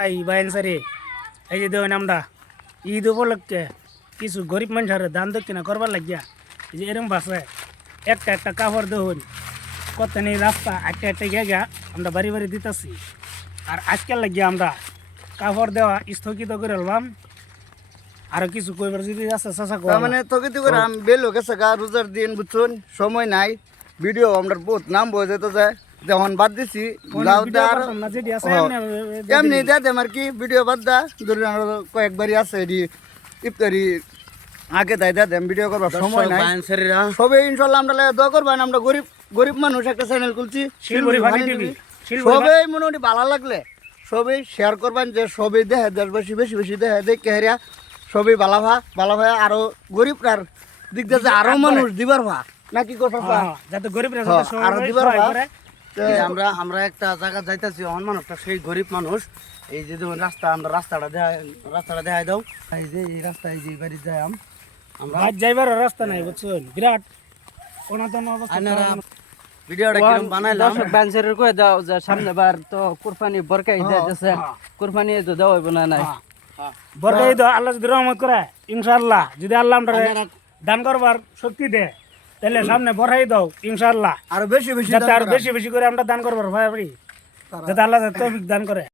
এই এই যে দেবেন আমরা ঈদ উপলক্ষে কিছু গরিব মানুষের দান দক্ষিণা করবার লাগিয়া এই যে এরম বাসে একটা একটা কাপড় দেহুন কত নেই রাস্তা একটা একটা জায়গা আমরা বাড়ি বাড়ি দিতেছি। আর আজকাল লাগিয়া আমরা কাপড় দেওয়া স্থগিত করে এলাম আরও কিছু কইবার যদি আছে চাষা তার মানে তকিতি করে আমি বেলো গেছে গা রোজার দিন বুঝছুন সময় নাই। ভিডিও আমরা বহুত নাম বয়ে যেতে যায়। যখন বাদ দিছি হ্যাঁ। এমনি- এমনি দে দেম আর কি ভিডিও বাদ দা ধরুন কয়েকবারই আছে এটি ইফতারি। আগে তাই দে দেম ভিডিও করবার সময় নাই। সবে ইনশাল্লাহ আমরা লাগে দোয়া করবেন আমরা গরিব গরিব মানুষ একটা চ্যানেল খুলছি সবাই মোটামুটি ভালো লাগলে সবাই শেয়ার করবেন যে সবাই দেখে দেশবাসী বেশি বেশি দেখে দেখে হেরিয়া সবাই ভালো ভা ভালো ভাই আরও গরিবরার দিক দিয়ে আরও মানুষ দিবার ভা নাকি কথা হ্যাঁ, যাতে গরিবরা হ্যাঁ, আরও দিবার যে আমরা আমরা একটা জায়গা যাইতাছি অন মানুষটা সেই গরিব মানুষ। এই যে যেমন রাস্তা আমরা রাস্তাটা দেখাই রাস্তাটা দেখাই দাও। এই যে এই রাস্তা এই যে বাড়ি যাই আমরা আজ যাইবার রাস্তা নাই বুঝছেন? বিরাট অনাতন অবস্থা ভিডিওটা কিরম বানাইলাম? দর্শক বাঞ্চের কয়ে দাও যে সামনে বার তো কুরবানি বরকাই দিতেছে কুরবানি তো দেওয়া হইব না নাই। বরকাই তো আল্লাহ যদি রহমত করে ইনশাআল্লাহ যদি আল্লাহ আমরা দান করবার শক্তি দে তাহলে সামনে বড়াই দাও ইনশাল্লাহ আরও বেশি বেশি যাতে আর বেশি বেশি করে আমরা দান করবার পারি যাতে আল্লাহ তৌফিক দান করে।